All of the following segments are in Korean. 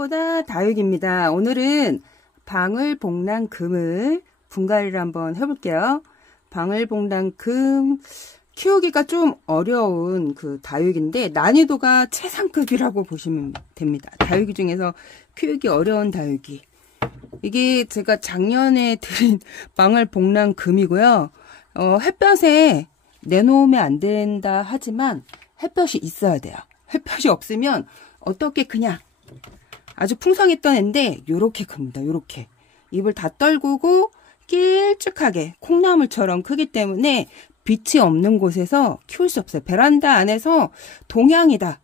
키우다 다육입니다. 오늘은 방울복랑금을 분갈이를 한번 해볼게요. 방울복랑금 키우기가 좀 어려운 그 다육인데 난이도가 최상급이라고 보시면 됩니다. 다육이 중에서 키우기 어려운 다육이. 이게 제가 작년에 드린 방울복랑금이고요. 햇볕에 내놓으면 안 된다 하지만 햇볕이 있어야 돼요. 햇볕이 없으면 어떻게 그냥 아주 풍성했던 애인데 요렇게 큽니다. 요렇게 잎을 다 떨구고 길쭉하게 콩나물처럼 크기 때문에 빛이 없는 곳에서 키울 수 없어요. 베란다 안에서 동향이다.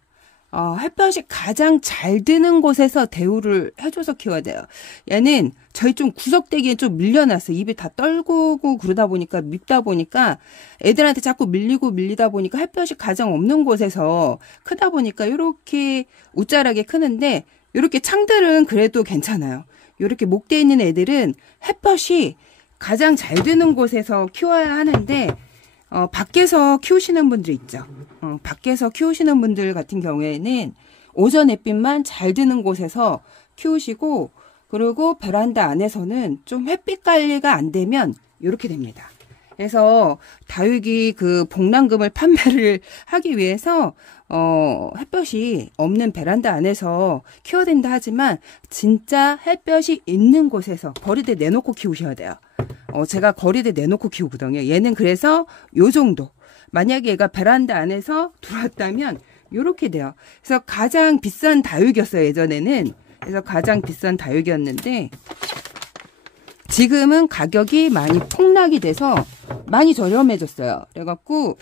햇볕이 가장 잘 드는 곳에서 대우를 해줘서 키워야 돼요. 얘는 저희 좀 구석대기에 좀 밀려났어요. 입이 다 떨구고 그러다 보니까 밉다 보니까 애들한테 자꾸 밀리다 보니까 햇볕이 가장 없는 곳에서 크다 보니까 이렇게 우짜라게 크는데 이렇게 창들은 그래도 괜찮아요. 이렇게 목대에 있는 애들은 햇볕이 가장 잘 드는 곳에서 키워야 하는데 밖에서 키우시는 분들 있죠. 밖에서 키우시는 분들 같은 경우에는 오전 햇빛만 잘 드는 곳에서 키우시고, 그리고 베란다 안에서는 좀 햇빛 관리가 안 되면 이렇게 됩니다. 그래서 다육이 그 복랑금을 판매를 하기 위해서 햇볕이 없는 베란다 안에서 키워야 된다 하지만 진짜 햇볕이 있는 곳에서 거리대 내놓고 키우셔야 돼요. 제가 거리대 내놓고 키우거든요. 얘는 그래서 요 정도. 만약에 얘가 베란다 안에서 들어왔다면 요렇게 돼요. 그래서 가장 비싼 다육이었어요, 예전에는. 그래서 가장 비싼 다육이었는데 지금은 가격이 많이 폭락이 돼서 많이 저렴해졌어요. 그래갖고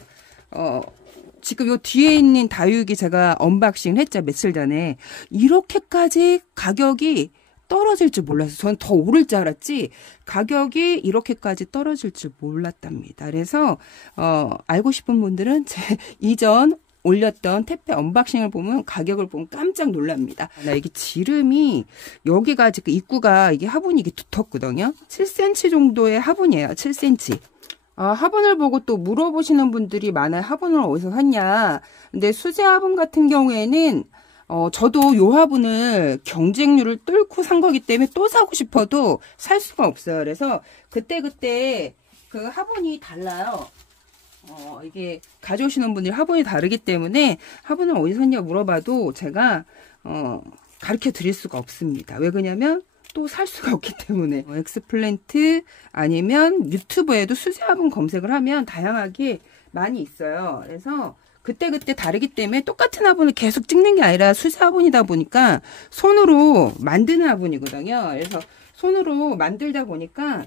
지금 요 뒤에 있는 다육이 제가 언박싱을 했죠, 며칠 전에. 이렇게까지 가격이 떨어질 줄 몰랐어요. 전 더 오를 줄 알았지 가격이 이렇게까지 떨어질 줄 몰랐답니다. 그래서 알고 싶은 분들은 제 이전 올렸던 택배 언박싱을 보면 가격을 보면 깜짝 놀랍니다. 이게 지름이 여기가 지금 입구가 이게 화분이 이게 두텁거든요. 7cm 정도의 화분이에요. 7cm. 화분을 보고 또 물어보시는 분들이 많아요. 화분을 어디서 샀냐. 근데 수제 화분 같은 경우에는 저도 요 화분을 경쟁률을 뚫고 산 거기 때문에 또 사고 싶어도 살 수가 없어요. 그래서 그때그때 그 화분이 달라요. 이게 가져오시는 분들이 화분이 다르기 때문에 화분을 어디서 샀냐 물어봐도 제가 가르쳐 드릴 수가 없습니다. 왜 그러냐면 또 살 수가 없기 때문에. 엑스플랜트 아니면 유튜브에도 수제 화분 검색을 하면 다양하게 많이 있어요. 그래서 그때그때 다르기 때문에 똑같은 화분을 계속 찍는 게 아니라 수제 화분이다 보니까 손으로 만드는 화분이거든요. 그래서 손으로 만들다 보니까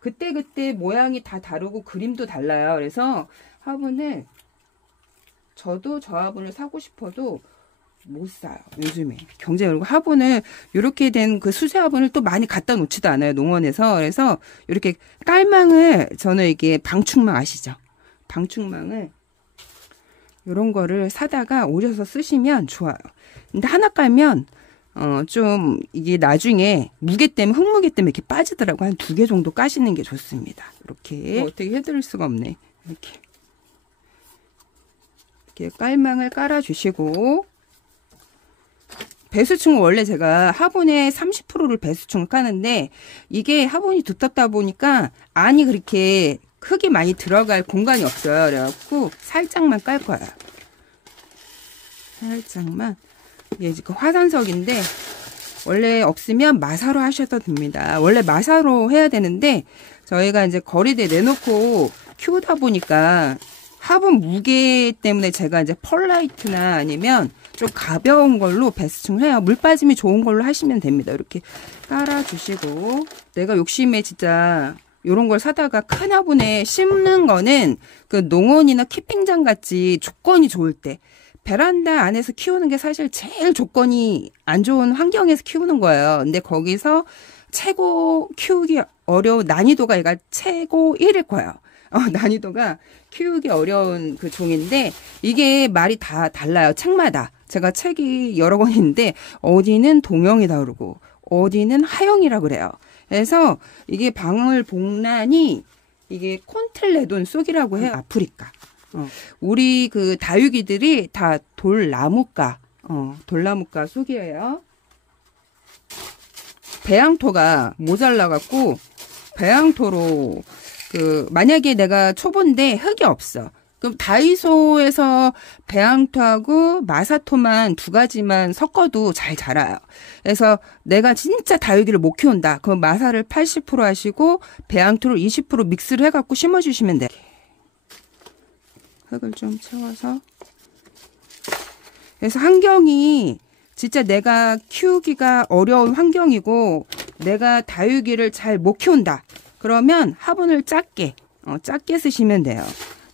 그때그때 모양이 다 다르고 그림도 달라요. 그래서 화분을 저도 저 화분을 사고 싶어도 못 사요. 요즘에 경쟁. 그리고 화분을 이렇게 된 그 수제 화분을 또 많이 갖다 놓지도 않아요, 농원에서. 그래서 이렇게 깔망을, 저는 이게 방충망 아시죠? 방충망을 이런 거를 사다가 오셔서 쓰시면 좋아요. 근데 하나 깔면 좀 이게 나중에 무게 때문에, 흙무게 때문에 이렇게 빠지더라고요. 한 2개 정도 까시는 게 좋습니다. 이렇게 어떻게 해드릴 수가 없네. 이렇게 깔망을 깔아주시고, 배수충을 원래 제가 화분에 30%를 배수충을 까는데 이게 화분이 두텁다 보니까 안이 그렇게 흙이 많이 들어갈 공간이 없어요. 그래갖고 살짝만 깔 거예요. 살짝만. 이게 지금 화산석인데 원래 없으면 마사로 하셔도 됩니다. 원래 마사로 해야 되는데 저희가 이제 거리대에 내놓고 키우다 보니까 화분 무게 때문에 제가 이제 펄라이트나 아니면 좀 가벼운 걸로 배수충을 해요. 물 빠짐이 좋은 걸로 하시면 됩니다. 이렇게 깔아주시고, 내가 욕심에 진짜 요런 걸 사다가 큰 화분에 심는 거는 그 농원이나 키핑장 같이 조건이 좋을 때, 베란다 안에서 키우는 게 사실 제일 조건이 안 좋은 환경에서 키우는 거예요. 근데 거기서 최고 키우기 어려운 난이도가 얘가 최고 1일 거예요. 난이도가 키우기 어려운 그 종인데 이게 말이 다 달라요. 책마다. 제가 책이 여러 권 있는데 어디는 동형이다 그러고 어디는 하형이라 그래요. 그래서 이게 방울복란이 이게 콘틀레돈 쑥이라고 해요. 아프리카. 우리 그 다육이들이 다 돌나무가 돌나무가 쑥이에요. 배양토가 모자라갖고 배양토로 만약에 내가 초보인데 흙이 없어. 그럼 다이소에서 배양토하고 마사토만 2가지만 섞어도 잘 자라요. 그래서 내가 진짜 다육이를 못 키운다. 그럼 마사를 80% 하시고 배양토를 20% 믹스를 해갖고 심어주시면 돼요. 흙을 좀 채워서. 그래서 환경이 진짜 내가 키우기가 어려운 환경이고 내가 다육이를 잘 못 키운다. 그러면 화분을 작게 쓰시면 돼요.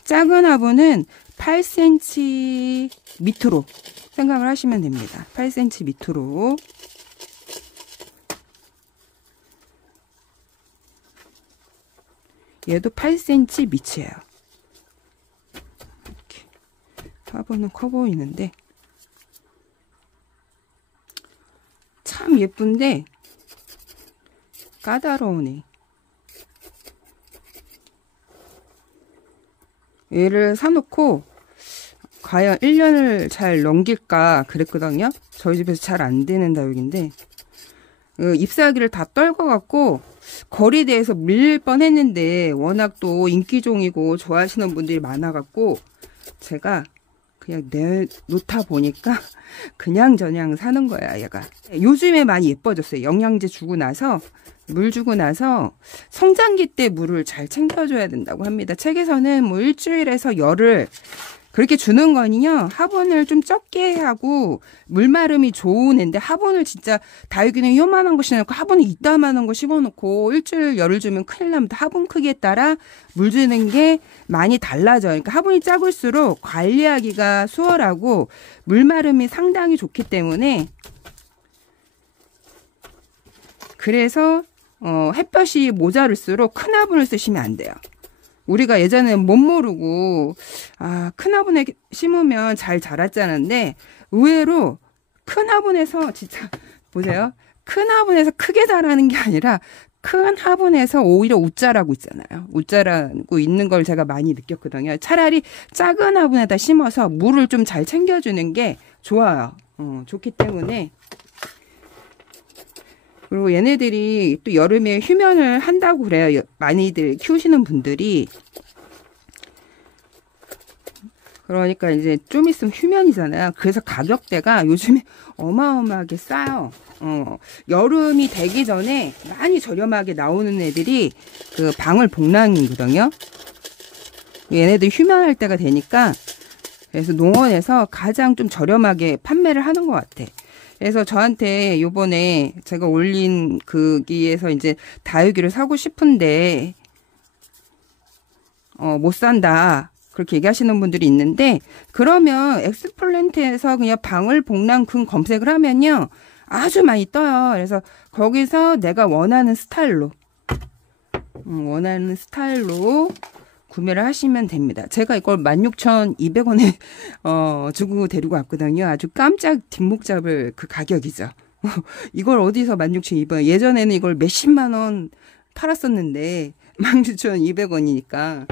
작은 화분은 8cm 밑으로 생각을 하시면 됩니다. 8cm 밑으로. 얘도 8cm 밑이에요. 이렇게. 화분은 커 보이는데 참 예쁜데 까다로우네. 얘를 사놓고 과연 1년을 잘 넘길까 그랬거든요. 저희 집에서 잘 안 되는 다육인데 잎사귀를 다 떨궈갖고 거리대에서 밀릴 뻔했는데 워낙 또 인기종이고 좋아하시는 분들이 많아갖고 제가 그냥 내놓다 보니까 그냥저냥 사는 거야. 얘가 요즘에 많이 예뻐졌어요. 영양제 주고 나서 물 주고 나서 성장기 때 물을 잘 챙겨줘야 된다고 합니다. 책에서는 뭐 일주일에서 열흘 그렇게 주는 거는요. 화분을 좀 적게 하고 물마름이 좋은 애인데 화분을 진짜 다육이는 요만한 거 심어놓고 화분을 이따만한 거 심어놓고 일주일 열흘 주면 큰일 납니다. 화분 크기에 따라 물 주는 게 많이 달라져요. 그러니까 화분이 작을수록 관리하기가 수월하고 물마름이 상당히 좋기 때문에 그래서 햇볕이 모자랄수록 큰 화분을 쓰시면 안 돼요. 우리가 예전에는 못 모르고 큰 화분에 심으면 잘 자랐자는데 의외로 큰 화분에서 진짜 보세요. 큰 화분에서 크게 자라는 게 아니라 큰 화분에서 오히려 웃자라고 있잖아요. 웃자라고 있는 걸 제가 많이 느꼈거든요. 차라리 작은 화분에다 심어서 물을 좀 잘 챙겨주는 게 좋아요. 좋기 때문에 그리고 얘네들이 또 여름에 휴면을 한다고 그래요. 많이들 키우시는 분들이. 그러니까 이제 좀 있으면 휴면이잖아요. 그래서 가격대가 요즘에 어마어마하게 싸요. 여름이 되기 전에 많이 저렴하게 나오는 애들이 그 방울복랑이거든요. 얘네들 휴면할 때가 되니까 그래서 농원에서 가장 좀 저렴하게 판매를 하는 것 같아. 그래서 저한테 요번에 제가 올린 거기에서 이제 다육이를 사고 싶은데 못 산다 그렇게 얘기하시는 분들이 있는데 그러면 엑스플랜트에서 그냥 방울복랑금 검색을 하면요 아주 많이 떠요. 그래서 거기서 내가 원하는 스타일로 구매를 하시면 됩니다. 제가 이걸 16,200원에 주고 데리고 왔거든요. 아주 깜짝 뒷목 잡을 그 가격이죠. 이걸 어디서 16,200원 예전에는 이걸 몇십만 원 팔았었는데 16,200원이니까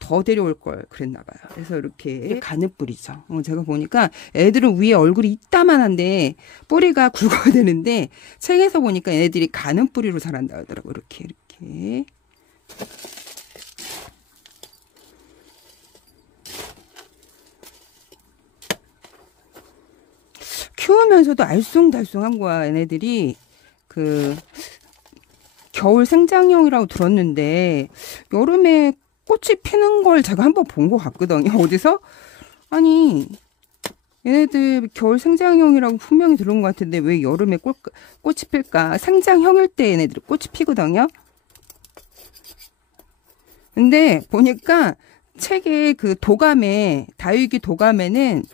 더 데려올 걸 그랬나 봐요. 그래서 이렇게 가는 뿌리죠. 제가 보니까 애들은 위에 얼굴이 이따만한데 뿌리가 굵어야 되는데 책에서 보니까 애들이 가는 뿌리로 자란다 하더라고요. 이렇게 키우면서도 알쏭달쏭한 거야. 얘네들이 겨울 생장형이라고 들었는데 여름에 꽃이 피는 걸 제가 한번 본 것 같거든요. 어디서? 아니 얘네들 겨울 생장형이라고 분명히 들은 것 같은데 왜 여름에 꽃이 필까? 생장형일 때 얘네들이 꽃이 피거든요. 근데 보니까 책에 그 도감에 다육이 도감에는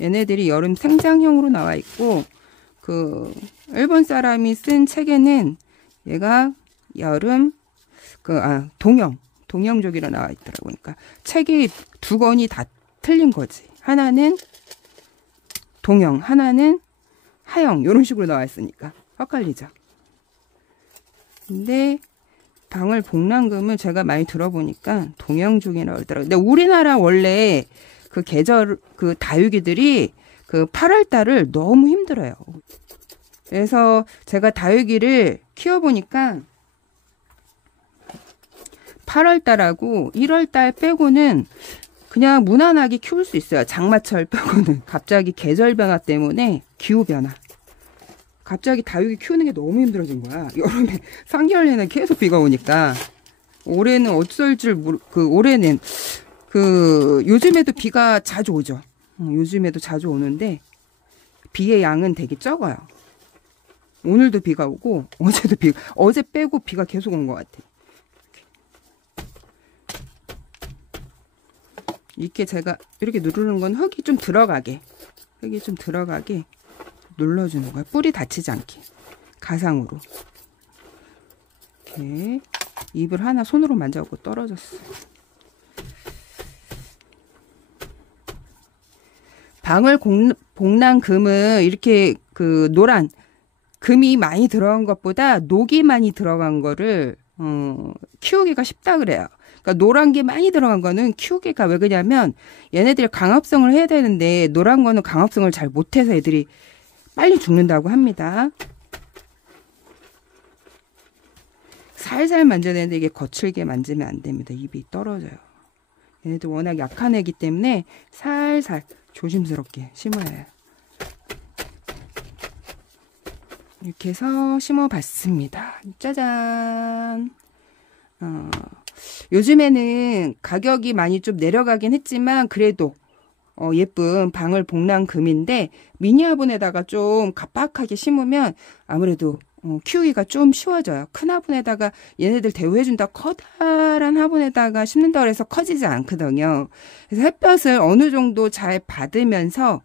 얘네들이 여름 생장형으로 나와 있고 그 일본 사람이 쓴 책에는 얘가 여름 동형족이라 나와 있더라고요. 그러니까 책이 2권이 다 틀린 거지. 하나는 동형, 하나는 하형 이런 식으로 나와 있으니까 헷갈리죠. 근데 방울복랑금을 제가 많이 들어보니까 동형족이라고 그러더라고요. 근데 우리나라 원래 그 계절 그 다육이들이 그 8월 달을 너무 힘들어요. 그래서 제가 다육이를 키워보니까 8월 달하고 1월 달 빼고는 그냥 무난하게 키울 수 있어요. 장마철 빼고는. 갑자기 계절 변화 때문에 기후 변화. 갑자기 다육이 키우는 게 너무 힘들어진 거야. 여름에 3개월 내내 계속 비가 오니까. 올해는 어쩔 줄 올해는 요즘에도 비가 자주 오죠. 요즘에도 자주 오는데 비의 양은 되게 적어요. 오늘도 비가 오고 어제도 어제 빼고 비가 계속 온 것 같아. 이렇게 제가 이렇게 누르는 건 흙이 좀 들어가게 눌러주는 거야. 뿌리 다치지 않게. 가상으로. 이렇게 잎을 하나 손으로 만져갖고 떨어졌어. 방울복랑금은 이렇게 그 노란 금이 많이 들어간 것보다 녹이 많이 들어간 거를 키우기가 쉽다 그래요. 그러니까 노란 게 많이 들어간 거는 키우기가 왜 그러냐면 얘네들이 강합성을 해야 되는데 노란 거는 강합성을 잘 못해서 애들이 빨리 죽는다고 합니다. 살살 만져야 되는데 이게 거칠게 만지면 안 됩니다. 잎이 떨어져요. 얘네들 워낙 약한 애기 때문에 살살 조심스럽게 심어야 해요. 이렇게 해서 심어봤습니다. 짜잔. 요즘에는 가격이 많이 좀 내려가긴 했지만 그래도 예쁜 방울복랑금인데 미니 화분에다가 좀 갑박하게 심으면 아무래도 키우기가 좀 쉬워져요. 큰 화분에다가 얘네들 대우해준다 커다란 화분에다가 심는다 그래서 커지지 않거든요. 그래서 햇볕을 어느 정도 잘 받으면서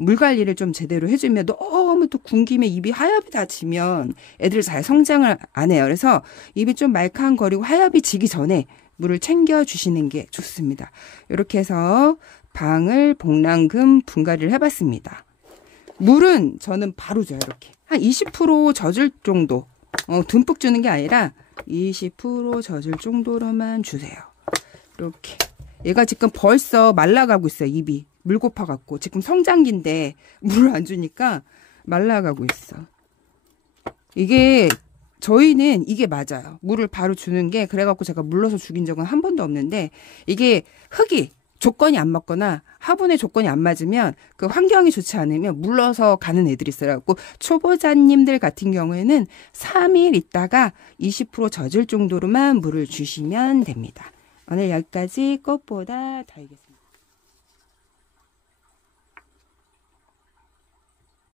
물 관리를 좀 제대로 해주면 너무 또 굶김에 잎이 하얗게 다치면 애들 잘 성장을 안 해요. 그래서 잎이 좀 말캉거리고 하얗게 지기 전에 물을 챙겨 주시는 게 좋습니다. 이렇게 해서 방울복랑금 분갈이를 해봤습니다. 물은 저는 바로 줘요. 이렇게 한 20% 젖을 정도 듬뿍 주는 게 아니라 20% 젖을 정도로만 주세요. 이렇게 얘가 지금 벌써 말라가고 있어요. 잎이 물 고파갖고 지금 성장기인데 물을 안 주니까 말라가고 있어. 이게 저희는 이게 맞아요. 물을 바로 주는 게 그래갖고 제가 물러서 죽인 적은 한 번도 없는데 이게 흙이 조건이 안 맞거나 화분의 조건이 안 맞으면 그 환경이 좋지 않으면 물러서 가는 애들이 있어요. 그래갖고 초보자님들 같은 경우에는 3일 있다가 20% 젖을 정도로만 물을 주시면 됩니다. 오늘 여기까지 꽃보다 다이겠습니다.